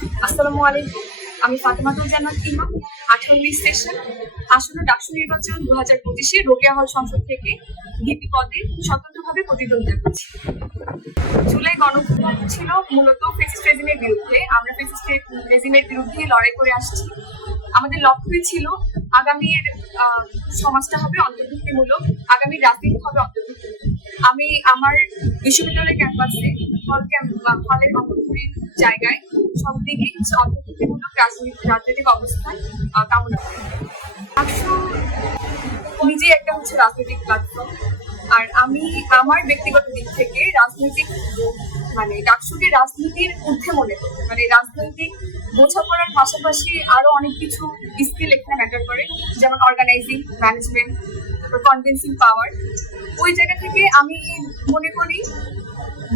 আসসালামু আলাইকুম। আমি ফাতেমাতুল জান্নাত ইমাম, 18 সেশন আসন্ন ডাকসু নির্বাচন 2025-এ রোকেয়া হল সংসদ থেকে ভিপি পদে স্বতন্ত্রভাবে প্রতিদ্বন্দ্বিতা করছি। জুলাই গণঅভ্যুত্থান ছিল মূলত ফ্যাসিস্ট রেজিমের বিরুদ্ধে। আমরা ফ্যাসিস্ট রেজিমের বিরুদ্ধে লড়াই করে আসছি। আমাদের লক্ষ্যই ছিল আগামীর সমাজটা হবে অন্তর্ভুক্তিমূলক, আগামীর রাজনীতি হবে অন্তর্ভুক্তিমূলক। আমি আমার বিশ্ববিদ্যালয় ক্যাম্পাসে হলের অন্তর্ভুক্তির জায়গায় সব দিকে অন্তর্ভুক্তিমূলক রাজনৈতিক অবস্থান কামনা করি। ডাকসু নিজে একটা রাজনৈতিক প্ল্যাটফর্ম, আর আমি আমার ব্যক্তিগত দিক থেকে রাজনৈতিক ডাকসুকে রাজনীতির ঊর্ধ্বে মনে করি। রাজনৈতিক বোঝাপড়ার পাশাপাশি আরো অনেক কিছু স্কিল এখানে ম্যাটার করে, যেমন অর্গানাইজিং, ম্যানেজমেন্ট, কনভিন্সিং পাওয়ার। ওই জায়গা থেকে আমি মনে করি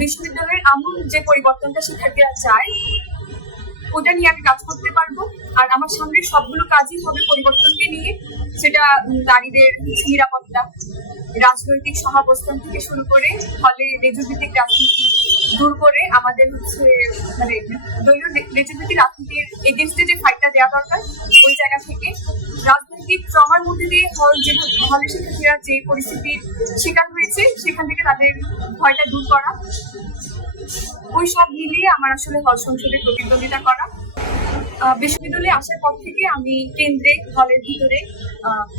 বিশ্ববিদ্যালয়ের আমূল যে পরিবর্তনটা শিক্ষার্থীরা চায় ওটা নিয়ে আমি কাজ করতে পারবো। আর আমার সামনের সবগুলো কাজই হবে পরিবর্তনকে নিয়ে। সেটা নারীদের নিরাপত্তা, রাজনৈতিক সহাবস্থান থেকে শুরু করে ফলে লেজুভিত্তিক রাজনীতি দূর করে আমাদের দলীয় লেজুভিত্তিক রাজনীতির এগেনস্টে যে ফাইটটা দেওয়া দরকার, ওই জায়গা থেকে রাজনৈতিক ট্রমার মধ্যে দিয়ে হলের শিক্ষার্থীরা যে পরিস্থিতির শিকার হয়েছে সেখান থেকে তাদের ভয়টা দূর করা, ওই সব মিলিয়ে আমার আসলে হল সংসদে প্রতিদ্বন্দ্বিতা করা। বিশ্ববিদ্যালয়ে আসার পর থেকে আমি কেন্দ্রে হলের ভিতরে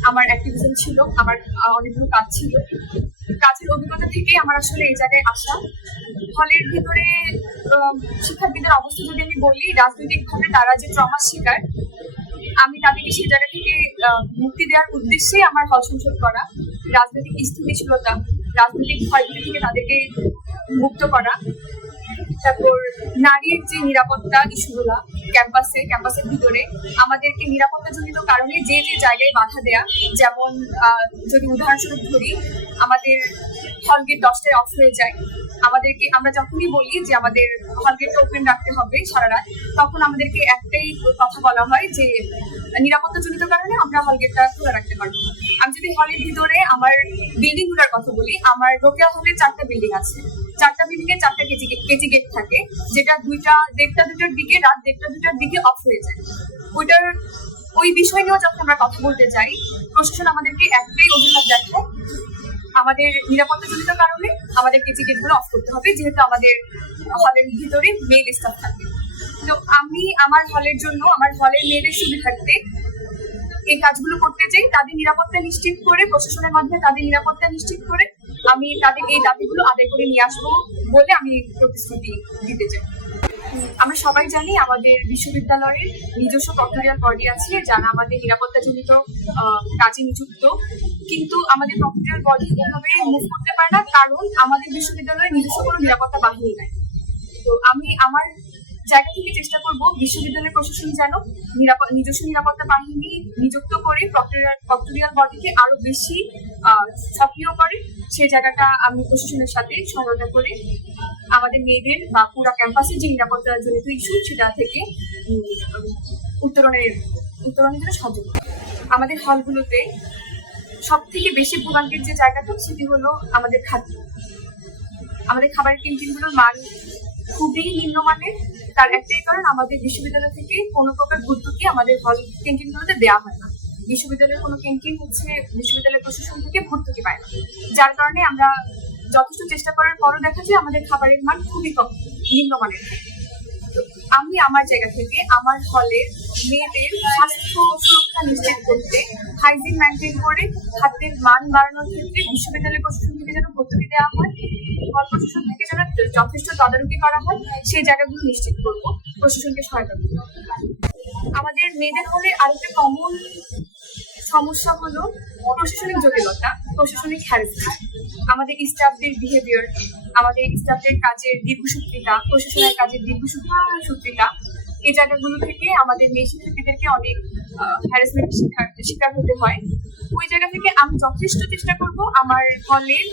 আমার অ্যাক্টিভিজম ছিল, আমার অনেকগুলো কাজ ছিল। কাজের অভিজ্ঞতা থেকে আমার আসলে এই জায়গায় আসা। হলের ভিতরে শিক্ষার্থীদের অবস্থা যদি আমি বলি, রাজনৈতিকভাবে তারা যে ট্রমার শিকার, আমি তাদেরকে সেই জায়গা থেকে মুক্তি দেওয়ার উদ্দেশ্যে আমার হল সংসদ করা। রাজনৈতিক স্থিতিশীলতা, রাজনৈতিক ভয়ভীতি থেকে তাদেরকে মুক্ত করা। তারপর নারীর যে নিরাপত্তা ইস্যুগুলা ক্যাম্পাসের ভিতরে আমাদেরকে নিরাপত্তাজনিত কারণে যে যে জায়গায় বাধা দেয়া, যেমন যদি উদাহরণস্বরূপ ধরি, আমাদের হলগেট 10টায় অফ হয়ে যায়। আমরা যখনই বলি যে আমাদের হলগেটটা ওপেন রাখতে হবে সারা রাত, তখন আমাদেরকে একটাই কথা বলা হয় যে নিরাপত্তাজনিত কারণে আমরা হলগেটটা খোলা রাখতে পারবো। আমি যদি হলের ভিতরে আমার বিল্ডিং গুলার কথা বলি, আমার রোকেয়া হলে 4টা বিল্ডিং আছে। 4টা বিল্ডিং এ 4টা কেজি গেট থাকে, যেটা দেড়টার দিকে, রাত 1:30-2টার দিকে অফ হয়ে যায়। ওই বিষয় নিয়েও যখন আমরা কথা বলতে যাই, প্রশাসন আমাদেরকে একটাই অজুহাত দেখায়, আমাদের নিরাপত্তাজনিত কারণে আমাদের কেজি গেটগুলো অফ করতে হবে, যেহেতু আমাদের হলের ভিতরে মেল স্টাফ থাকে। তো আমি আমার হলের জন্য, আমার হলের মেয়েদের সুবিধার্থে এই কাজগুলো করতে চাই। তাদের নিরাপত্তা নিশ্চিত করে, প্রশাসনের মাধ্যমে তাদের নিরাপত্তা নিশ্চিত করে আমি তাদের এই দাবিগুলো আদায় করে নিয়ে আসবো বলে আমি প্রতিশ্রুতি দিতে চাই। আমরা সবাই জানি আমাদের বিশ্ববিদ্যালয়ের নিজস্ব প্রক্টোরিয়াল বডি আছে, যারা আমাদের নিরাপত্তাজনিত কাজে নিযুক্ত, কিন্তু আমাদের প্রক্টোরিয়াল বডি এভাবে মুভ করতে পারে না, কারণ আমাদের বিশ্ববিদ্যালয়ে নিজস্ব কোনো নিরাপত্তা বাহিনী নাই। তো আমি আমার জায়গা থেকে চেষ্টা করব বিশ্ববিদ্যালয়ের প্রশাসন যেন নিজস্ব নিরাপত্তা বাহিনী নিযুক্ত করে প্রক্টোরিয়াল বডিকে আরো বেশি সক্রিয় করে। সেই জায়গাটা আমি প্রশাসনের সাথে সহায়তা করে আমাদের মেয়েদের বা পুরো ক্যাম্পাসের যে নিরাপত্তা জনিত ইস্যু, সেটা থেকে উত্তরণের জন্য সাহায্য করে। আমাদের হলগুলোতে সব থেকে বেশি ভোগান্তির যে জায়গাটা, সেটি হলো আমাদের খাদ্য। আমাদের খাবারের ক্যান্টিনগুলোর মান খুবই নিম্নমানের। তার একটাই কারণ, আমাদের বিশ্ববিদ্যালয় থেকে কোনো প্রকার ভর্তুকি আমাদের হল ক্যান্টিনগুলোতে দেওয়া হয় না। বিশ্ববিদ্যালয়ের কোনো ক্যান্টিন বিশ্ববিদ্যালয় প্রশাসন থেকে ভর্তুকি পায় না, যার কারণে আমরা যথেষ্ট চেষ্টা করার পরও দেখা যায় আমাদের খাবারের মান খুবই কম, নিম্নমানের। আমি আমার জায়গা থেকে আমার হলের মেয়েদের স্বাস্থ্য সুরক্ষা নিশ্চিত করতে, হাইজিন মেনটেন করে খাদ্যের মান বাড়ানোর ক্ষেত্রে বিশ্ববিদ্যালয় প্রশাসন থেকে যেন ভর্তুকি দেওয়া হয়, হল প্রশাসন থেকে যেন যথেষ্ট তদারকি করা হয়, সেই জায়গাগুলো নিশ্চিত করবো, প্রশাসনকে সহায়তা করবো। আমাদের মেয়েদের হলে আরেকটা কমন সমস্যা হলো প্রশাসনিক জটিলতা, প্রশাসনিক হ্যারাসমেন্ট। আমাদের স্টাফদের বিহেভিয়ার, আমাদের স্টাফদের কাজের দীর্ঘসূত্রিতা, প্রশাসনের কাজের দীর্ঘসূত্রিতা, এই জায়গাগুলো থেকে আমাদের মেয়ে শিক্ষার্থীদেরকে অনেক হ্যারাসমেন্ট শিকার হতে হয়। ওই জায়গা থেকে আমি যথেষ্ট চেষ্টা করব আমার হলের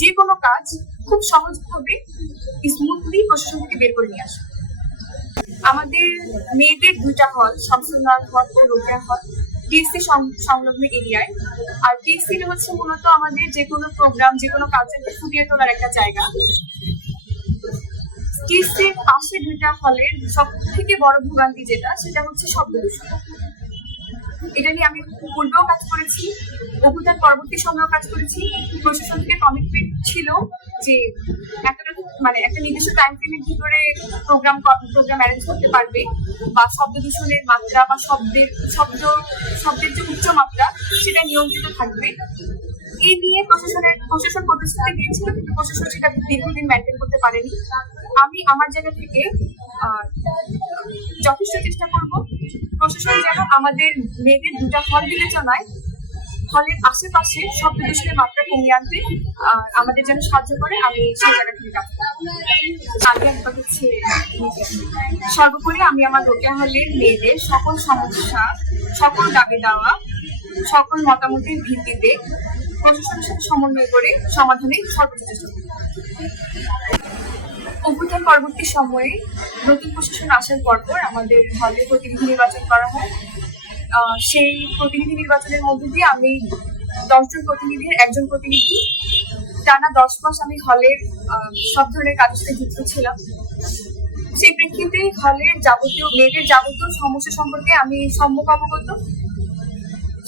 যে কোনো কাজ খুব সহজভাবে স্মুথলি প্রশাসন থেকে বের করে নিয়ে আসা। আমাদের মেয়েদের 2টা হল, শামসুন্নাহার হল ও রোকেয়া হল, টিএসসি সংলগ্ন এরিয়ায়। আর টিএসসি হচ্ছে মূলত আমাদের যে কোনো প্রোগ্রাম, যে কোনো কালচারকে ফুটিয়ে তোলার একটা জায়গা। কিসের পাশে দুইটা হলের সব থেকে বড় ভোগান্তি সেটা হচ্ছে শব্দ দূষণ। এটা নিয়ে আমি পূর্বেও কাজ করেছি, অভ্যুত্থান পরবর্তী সময়েও কাজ করেছি। প্রশাসন থেকে কমিটমেন্ট ছিল যে একটা নির্দিষ্ট টাইম ফ্রেমের ভিতরে প্রোগ্রাম অ্যারেঞ্জ করতে পারবে, বা শব্দ দূষণের মাত্রা বা শব্দের যে উচ্চ মাত্রা সেটা নিয়ন্ত্রিত থাকবে। এই নিয়ে প্রশাসন প্রতিশ্রুতি দিয়েছিল, কিন্তু প্রশাসন সেটা দীর্ঘদিন মেনটেন করতে পারেনি। আমি আমার জায়গা থেকে যথেষ্ট চেষ্টা করব প্রশাসন যেন আমাদের মেয়েদের দুটা হল বিবেচনায় হলের আশেপাশে শব্দ দূষণের মাত্রা কমিয়ে আনতে আমাদের যেন সাহায্য করে। আমি সেই জায়গা থেকে কাজ আগে একবার হচ্ছে সর্বোপরি আমি আমার রোকেয়া হলের মেয়েদের সকল সমস্যা, সকল দাবি দেওয়া, সকল মতামতের ভিত্তিতে প্রশাসনের সাথে সমন্বয় করে সমাধানে সর্বোচ্চ চেষ্টা করব। অভ্যুত্থান পরবর্তী সময়ে নতুন প্রশাসন আসার পর আমাদের হলে প্রতিনিধি নির্বাচন করা হয়। সেই প্রতিনিধি নির্বাচনের মধ্যে দিয়ে আমি 10 জন প্রতিনিধির একজন প্রতিনিধি, টানা 10 মাস আমি হলের সব ধরনের কাজের সাথে যুক্ত ছিলাম। সেই প্রেক্ষিতে হলের মেয়েদের যাবতীয় সমস্যা সম্পর্কে আমি সম্মুখ অবগত।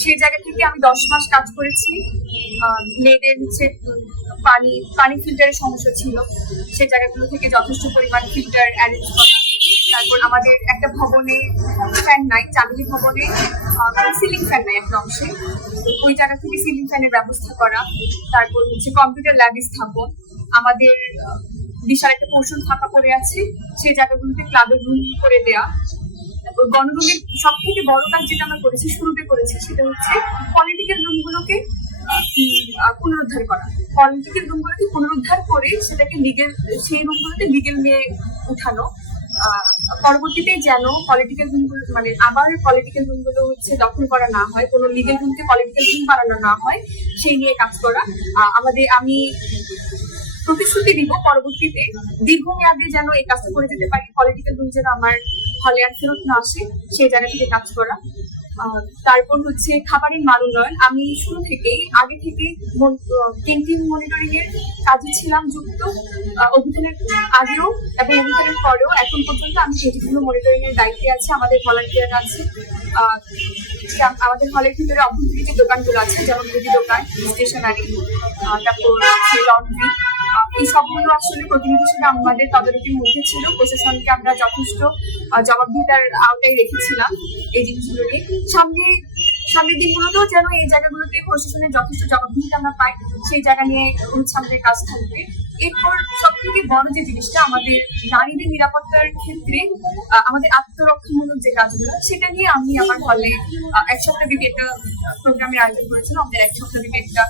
সেই জায়গা থেকে আমি 10 মাস কাজ করেছি। মেয়েদের হচ্ছে পানি ফিল্টারের সমস্যা ছিল, সেই জায়গাগুলো থেকে যথেষ্ট পরিমাণ ফিল্টার অ্যারেঞ্জ করা। তারপর আমাদের একটা ভবনে ফ্যান নাই, চামেলি ভবনে সিলিং ফ্যান নাই একটা অংশে, ওই জায়গা থেকে সিলিং ফ্যানের ব্যবস্থা করা। তারপর হচ্ছে কম্পিউটার ল্যাব স্থাপন। আমাদের বিশাল একটা পোর্শন ফাঁকা পড়ে আছে, সেই জায়গাগুলোতে ক্লাবের রুম করে দেয়া। গণরুমের সব থেকে বড় কাজ যেটা আমরা শুরুতে করেছি সেটা হচ্ছে পলিটিক্যাল রুমগুলোকে পুনরুদ্ধার করা। পলিটিক্যাল রুমগুলোকে পুনরুদ্ধার করে সেটাকে সেই রুমগুলোতে লিগেল নিয়ে উঠানো। পরবর্তীতে যেন পলিটিক্যাল রুমগুলো আবার পলিটিক্যাল রুমগুলো দখল করা না হয়, কোনো লিগেল রুমকে পলিটিক্যাল রুম বানানো না হয়, সেই নিয়ে কাজ করা। আমি প্রতিশ্রুতি দিব পরবর্তীতে দীর্ঘমেয়াদে যেন এই কাজটা করে যেতে পারি, পলিটিক্যাল রুম যেন আমার হলে আর ফেরত না আসে, সেই জায়গা থেকে কাজ করা। তারপর হচ্ছে খাবারের মান উন্নয়ন। আমি শুরু থেকেই আগে থেকে ক্যান্টিন মনিটরিং এর কাজে ছিলাম যুক্ত। অভ্যুত্থানের আগেও এবং অভ্যুত্থানের পরেও এখন পর্যন্ত আমি ক্যান্টিনগুলো মনিটরিং এর দায়িত্বে আছি। আমাদের ভলান্টিয়ার আছে। আমাদের হলের ভিতরে অভ্যন্তরীণ যে দোকানগুলো আছে, যেমন মুদি দোকান, স্টেশনারি, তারপর লন্ড্রি, এই সবগুলো আসলে প্রতিনিধি হিসেবে আমাদের তদারকির মধ্যে ছিল। প্রশাসনকে আমরা যথেষ্ট জবাবদিহিতার আওতায় রেখেছিলাম এই জিনিসগুলো নিয়ে। সামনের দিনগুলোতেও যেন এই জায়গাগুলোতে প্রশাসনের যথেষ্ট জবাবদিহিতা আমরা পাই, সেই জায়গা নিয়ে আমাদের কাজ থাকবে। এরপর সব থেকে বড় যে জিনিসটা, আমাদের নারীদের নিরাপত্তার ক্ষেত্রে আমাদের আত্মরক্ষামূলক যে কাজগুলো, সেটা নিয়ে আমি আমার হলে 1 সপ্তাহব্যাপী একটা প্রোগ্রামের আয়োজন করেছিলাম। আমাদের 1 সপ্তাহব্যাপী একটা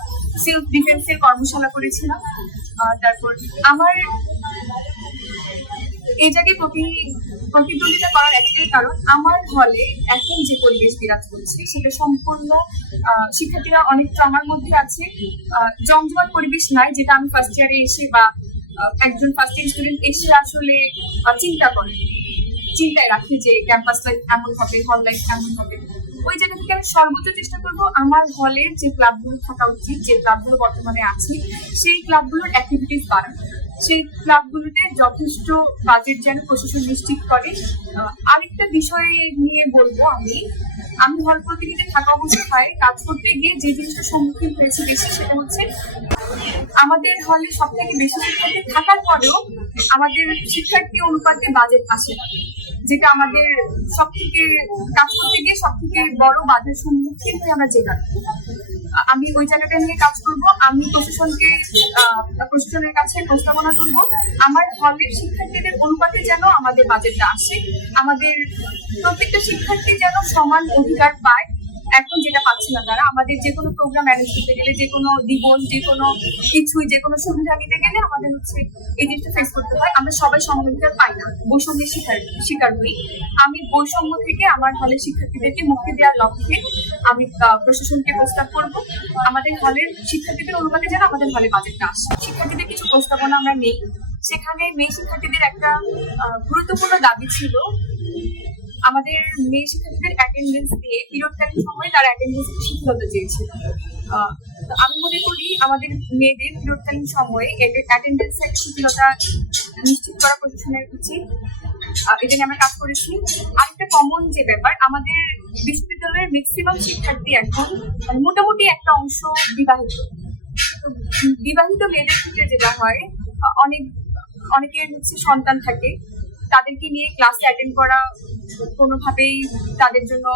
সেলফ ডিফেন্সের কর্মশালা করেছিলাম। তারপর আমার এই জায়গায় প্রতিদ্বন্দ্বিতা করার একটাই কারণ, আমার হলে এখন যে পরিবেশ বিরাজ করছে সেটা সম্পূর্ণ শিক্ষার্থীরা অনেকটা আমার মধ্যে আছে, জমজমাট পরিবেশ নাই, যেটা আমি ফার্স্ট ইয়ারে এসে বা একজন ফার্স্ট ইয়ার স্টুডেন্ট এসে আসলে চিন্তায় রাখি যে ক্যাম্পাস লাইফ এমন হবে, হল লাইফ এমন হবে। ওই জায়গা থেকে আমি সর্বোচ্চ চেষ্টা করবো আমার হলের যে ক্লাবগুলো থাকা উচিত, যে ক্লাবগুলো বর্তমানে আছে, সেই ক্লাবগুলোর অ্যাক্টিভিটিস বাড়ানো, সেই ক্লাবগুলোতে যথেষ্ট বাজেট যেন প্রশাসন নিশ্চিত করে। আরেকটা বিষয় নিয়ে বলবো, আমি হল প্রতিনিধি থাকা অবস্থায় কাজ করতে গিয়ে যে জিনিসটা সম্মুখীন হয়েছে বেশি, সেটা হচ্ছে আমাদের হলে সব থেকে বেশি শিক্ষার্থী থাকার পরেও আমাদের শিক্ষার্থী অনুপাতে বাজেট আসে না, যেটা আমাদের সব থেকে কাজ করতে গিয়ে সব থেকে বড় বাধার সম্মুখীন হয়ে আমরা যে কাজ। আমি ওই জায়গাটা নিয়ে কাজ করব। আমি প্রশাসনের কাছে প্রস্তাবনা করব আমার হলের শিক্ষার্থীদের অনুপাতে যেন আমাদের বাজেটটা আসে, আমাদের প্রত্যেকটা শিক্ষার্থী যেন সমান অধিকার পায়। এখন যেটা পাচ্ছি না তারা, আমাদের যে কোনো প্রোগ্রাম ম্যানেজ করতে গেলে, যে কোনো দিবস, যে কোনো কিছুই, যে কোনো সুবিধা নিতে গেলে আমাদের এই জিনিসটা ফেস করতে হয়। আমরা সবাই সমান অধিকার পাই না, বৈষম্যের শিকার হই। আমি বৈষম্য থেকে আমার হলের শিক্ষার্থীদেরকে মুক্তি দেওয়ার লক্ষ্যে আমি প্রশাসনকে প্রস্তাব করব আমাদের হলের শিক্ষার্থীদের অনুপাতে যেন আমাদের হলে বাজেটটা আসে। শিক্ষার্থীদের কিছু প্রস্তাবনা আমরা নেই, সেখানে মেয়ে শিক্ষার্থীদের একটা গুরুত্বপূর্ণ দাবি ছিল আমাদের মেয়ে শিক্ষার্থীদের অ্যাটেন্ডেন্স নিয়ে পিরিয়ডকালীন সময়ে তারা অ্যাটেন্ডেন্সের শিথিলতা চেয়েছিল। তো আমি মনে করি আমাদের মেয়েদের পিরিয়ডকালীন সময়ে অ্যাটেন্ডেন্সের শিথিলতা নিশ্চিত করা প্রশাসনের উচিত। এটা নিয়ে আমরা কাজ করেছি। আরেকটা কমন যে ব্যাপার, আমাদের বিশ্ববিদ্যালয়ের ম্যাক্সিমাম শিক্ষার্থী এখন মানে মোটামুটি একটা অংশ বিবাহিত। তো বিবাহিত মেয়েদের ক্ষেত্রে যেটা হয়, অনেকের সন্তান থাকে, তাদেরকে নিয়ে ক্লাসে অ্যাটেন্ড করা কোনোভাবেই তাদের জন্য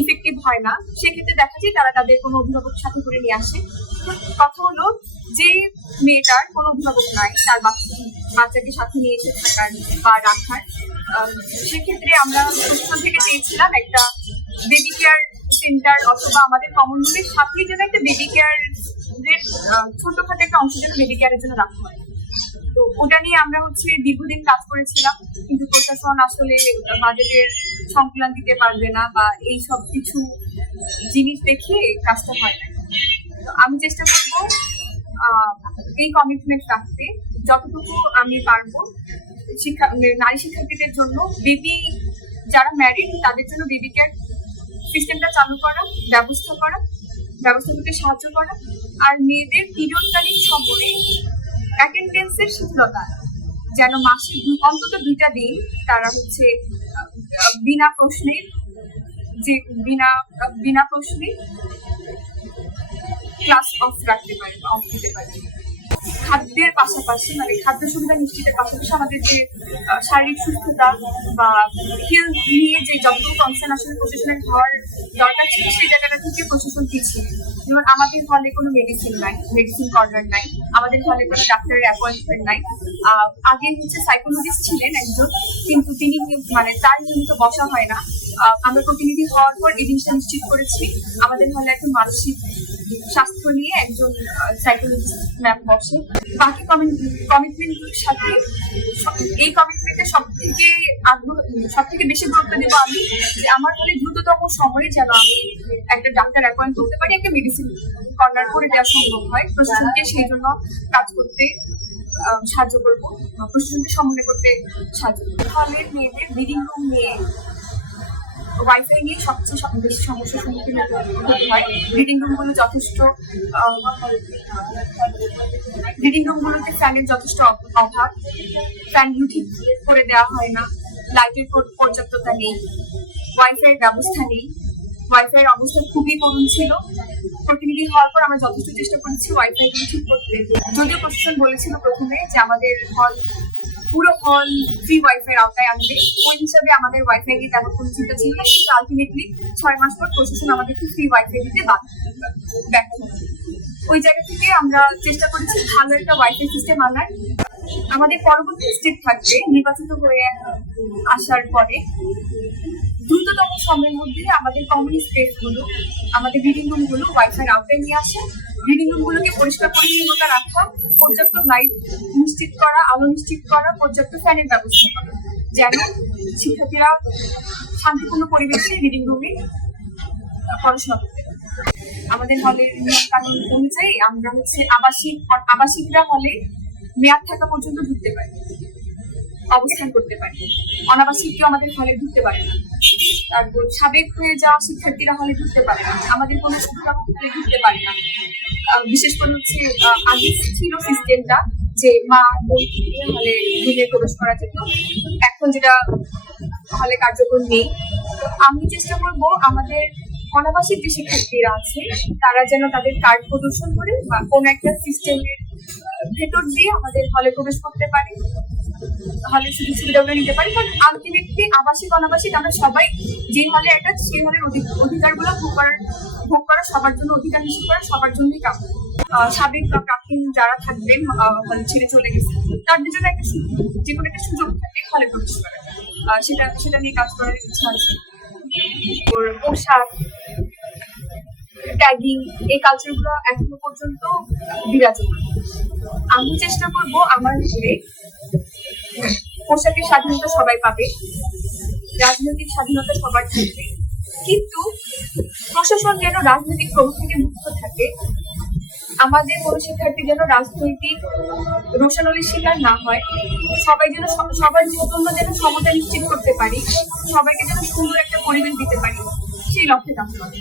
ইফেক্টিভ হয় না। সেক্ষেত্রে দেখা যায় তারা তাদের কোনো অভিভাবক সাথে করে নিয়ে আসে। কথা হলো, যে মেয়েটার কোনো অভিভাবক নাই, তার বাচ্চাকে সাথে নিয়ে এসে থাকার বা রাখার, সেক্ষেত্রে আমরা প্রশাসন থেকে চেয়েছিলাম একটা বেবি কেয়ার সেন্টার অথবা আমাদের কমন রুমের সাথে যেন একটা বেবি কেয়ার ছোটখাটো একটা অংশ যেন বেবি কেয়ারের জন্য রাখা হয়। তো ওটা নিয়ে আমরা দীর্ঘদিন কাজ করেছিলাম, কিন্তু প্রশাসন আসলে বাজেটের সংকুলান দিতে পারবে না বা এই সব কিছু জিনিস দেখে কাজটা হয় না। তো আমি চেষ্টা করব এই কমিটমেন্ট রাখতে, যতটুকু আমি পারবো নারী শিক্ষার্থীদের জন্য যারা ম্যারিড তাদের জন্য বেবি কেয়ার সিস্টেমটা চালু করা, ব্যবস্থা করতে সাহায্য করা, আর মেয়েদের পিরিয়ডকালীন সময়ে অ্যাটেন্ডেন্সের শিথিলতা যেন মাসে অন্তত 2টা দিন তারা বিনা প্রশ্নে ক্লাস অফ রাখতে পারে বা অফ দিতে পারে। খাদ্যের পাশাপাশি খাদ্য সুবিধা নিশ্চিতের পাশাপাশি আমাদের যে শারীরিক সুস্থতা বা হেলথ নিয়ে যে যতটুকু কনসার্ন আসলে প্রশাসনের হওয়ার দরকার ছিল, সেই জায়গাটা থেকে প্রশাসন পিছিয়ে। যেমন আমাদের হলে কোনো মেডিসিন কর্নার নাই, আমাদের হলে কোনো ডাক্তারের অ্যাপয়েন্টমেন্ট নাই। আগে সাইকোলজিস্ট ছিলেন একজন, কিন্তু তিনি তার নিয়মিত বসা হয় না। আমরা প্রতিনিধি হওয়ার পর এই জিনিসটা নিশ্চিত করেছি, আমাদের হলে এখন মানসিক স্বাস্থ্য নিয়ে একজন সাইকোলজিস্ট ম্যাম বসে। বাকি কমিটমেন্টের সাথে এই কমিটমেন্টে সব থেকে বেশি গুরুত্ব দেব আমি, যে আমার হলে দ্রুততম সময়ে যেন আমি একটা ডাক্তার অ্যাপয়েন্ট করতে পারি, একটা মেডিসিন কর্নার করে দেওয়া সম্ভব হয়। প্রশাসনকে সেই জন্য কাজ করতে সাহায্য করবো, প্রশাসনকে সমন্বয় করতে সাহায্য করবো। হলের মেয়েদের রিডিং রুম নিয়ে ওয়াইফাই নিয়ে সবচেয়ে বেশি সমস্যার সম্মুখীন হতে হয়। রিডিং রুমগুলোতে ফ্যানের যথেষ্ট অভাব, ফ্যানগুলো ঠিক করে দেওয়া হয় না, লাইটের পর্যাপ্ততা নেই, ওয়াইফাইয়ের ব্যবস্থা নেই। ওয়াইফাইয়ের অবস্থা খুবই করুণ ছিল। প্রতিনিধি হওয়ার পর আমরা যথেষ্ট চেষ্টা করেছি ওয়াইফাই ঠিক করতে। যদিও প্রশাসন বলেছিল প্রথমে যে আমাদের পুরো হল ফ্রি ওয়াইফাই আওতায় আনবে, ওই হিসাবে আমাদের ওয়াইফাই নিয়ে তেমন কোনো চিন্তা ছিল না, কিন্তু আলটিমেটলি 6 মাস পর প্রশাসন আমাদেরকে ফ্রি ওয়াইফাই দিতে ব্যর্থ। ওই জায়গা থেকে আমরা চেষ্টা করেছি ভালো একটা ওয়াইফাই সিস্টেম আনার। আমাদের পরবর্তী স্টেপ থাকবে নির্বাচিত হয়ে আসার পরে দ্রুততম সময়ের মধ্যে আমাদের কমন স্পেসগুলো, আমাদের রিডিং রুমগুলো ওয়াইফাই আওতায় নিয়ে আসে। রিডিং রুমগুলোকে পরিষ্কার পরিচ্ছন্নতা রাখা, পর্যাপ্ত লাইট নিশ্চিত করা, আলো নিশ্চিত করা, পর্যাপ্ত ফ্যানের ব্যবস্থা করা, যেন শিক্ষার্থীরা শান্তিপূর্ণ পরিবেশে রিডিং রুমে পড়াশোনা করতে পারে। আমাদের হলের নিয়ম কানুন অনুযায়ী আমরা আবাসিকরা হলে মেয়াদ থাকা পর্যন্ত ঢুকতে পারি, অবস্থান করতে পারি। অনাবাসিককে আমাদের হলে ঢুকতে পারে না। তারপর সাবেক হয়ে যাওয়া শিক্ষার্থীরা হলে ঢুকতে পারে না, আমাদের কোনো শিক্ষক হলে ঢুকতে পারে না। বিশেষ করে আগে ছিল সিস্টেমটা যে মা বই হলে রুমে প্রবেশ করা যেত, এখন যেটা হলে কার্যকর নেই। আমি চেষ্টা করবো আমাদের অনাবাসিক যে শিক্ষার্থীরা আছে তারা যেন তাদের কার্ড প্রদর্শন করে বা কোনো একটা সিস্টেমের ভেতর দিয়ে আমাদের হলে প্রবেশ করতে পারে, হলে সুযোগ সুবিধাগুলো নিতে পারি। কারণ আলটিমেটলি আবাসিক অনাবাসিক আমরা সবাই যে হলে একটা, সেই হলের অধিকারগুলো ভোগ করা সবার জন্য, অধিকার নিশ্চিত করা সবার জন্যই কাম্য। সাবেক বা প্রাক্তন যারা থাকবেন হলে ছেড়ে চলে গেছে, তাদের জন্য একটা যে কোনো একটা সুযোগ থাকে হলে প্রবেশ করার, সেটা নিয়ে কাজ করার ইচ্ছা আছে। পোশাক, ট্যাগিং, এই কালচারগুলো এখনো পর্যন্ত বিরাজমান। আমি চেষ্টা করবো আমার ঘরে পোশাকের স্বাধীনতা সবাই পাবে, রাজনৈতিক স্বাধীনতা সবার থাকবে, কিন্তু প্রশাসন যেন রাজনৈতিক প্রভাব থেকে মুক্ত থাকে আমাদের কোনো শিক্ষার্থী যেন রাজনৈতিক রোষানলের শিকার না হয়, সবাই যেন সবার জন্য যেন সমতা নিশ্চিত করতে পারি, সবাইকে যেন সুন্দর একটা পরিবেশ দিতে পারি, সেই লক্ষ্যে কাজ করে।